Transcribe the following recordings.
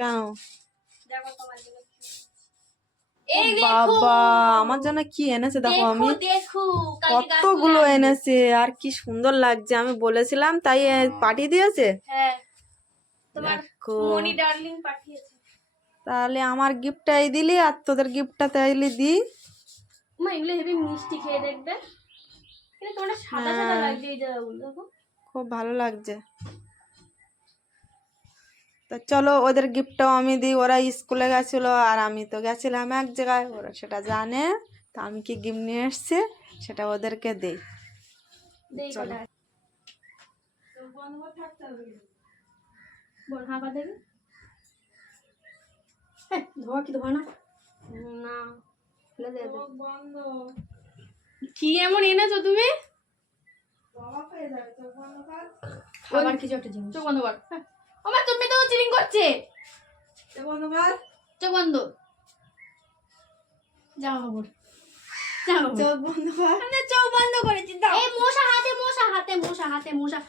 কেন? দেখো তোমার জন্য বাবা আমার জন্য কি এনেছে দেখো। আমি কতগুলো এনেছে আর কি সুন্দর লাগছে। আমি বলেছিলাম তাই পাঠিয়ে দিয়েছে। হ্যাঁ তোমার মনি ডার্লিং পাঠিয়েছে। তাহলে আমার গিফটটাই দিলি আর তোদের গিফটটা তাইলে দি। মা এগুলো হেভি মিষ্টি, খেয়ে দেখবে। কিন্তু তোমার সাদা সাদা লাগছে এই জায়গাগুলো দেখো। খুব ভালো লাগছে। তো চলো ওদের গিফটটাও আমি দিই। ওরা স্কুলে গেছিল আর আমি তো গেছিলাম এক জায়গায়, ওরা সেটা জানে। তো আমি কি গিফট নিয়ে এসছি সেটা ওদেরকে দিই। চলো কি এমন এনেছো তুমি? খাবার কিছু একটা জিনিস। চোখ বন্ধ কর। আমার তুমি তো চিলিং করছে। চোখ বন্ধ কর। চোখ বন্ধ। যাও বাবু। চোখ বন্ধ কর। আমি চোখ বন্ধ করেছি। দাও। এই মশা হাতে, মশা হাতে, মশা হাতে, মশা।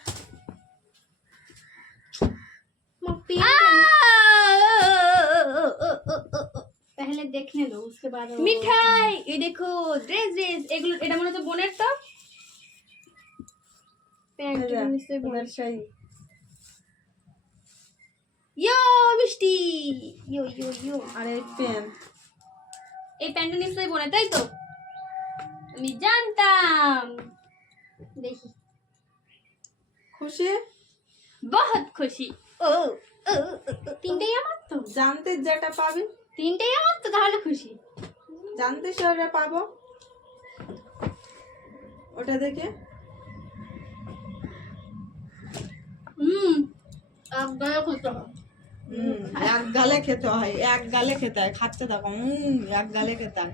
पहले देखने दो उसके बाद मिठाई। ये देखो ड्रेस ड्रेस এগুলো এটা মনে হচ্ছে বোনের তো প্যান্ট নিশ্চয়ই বোনের। সেই ইয়ো মিষ্টি ইয়ো ইয়ো ইয়ো। আর এই পেন, এই প্যান্টটা নিশ্চয়ই বোনের তাই তো? আমি জানতাম। দেখি খুশি? বহুত খুশি। ও তিনটেই আমার তো। জানতে যেটা পাবি তিনটেই আমার তো, তাহলে খুশি। জানতে সেটা পাবো। ওটা দেখে এক গালে খেতে হয়, এক গালে খেতে হয়। খাচ্ছে দেখো, এক গালে খেতে হয়।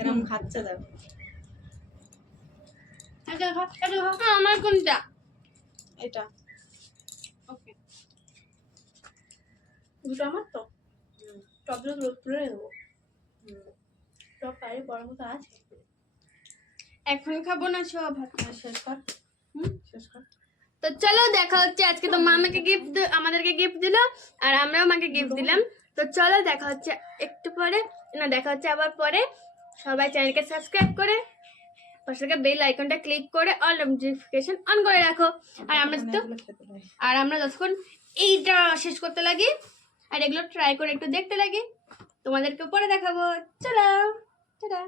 এরকম খাচ্ছে দেখো। আমার কোনটা? এটা ওকে দুটো আমার তো। টপগুলো রোদ তুলে দেবো। টপ পায়ে বড় মতো আছে। এখন খাবো না, সব ভাত শেষ কর। শেষ কর। তো চলো দেখা হচ্ছে। আজকে তো মা আমাকে গিফট, আমাদেরকে গিফট দিল আর আমরাও মাকে গিফট দিলাম। তো চলো দেখা হচ্ছে একটু পরে, না দেখা হচ্ছে আবার পরে। সবাই চ্যানেলকে সাবস্ক্রাইব করে পাশে থাকা বেল আইকনটা ক্লিক করে অল নোটিফিকেশন অন করে রাখো। আর আমরা যতক্ষণ এইটা শেষ করতে লাগি আর এগুলো ট্রাই করে একটু দেখতে লাগি, তোমাদেরকে পরে দেখাবো। চলো টাটা।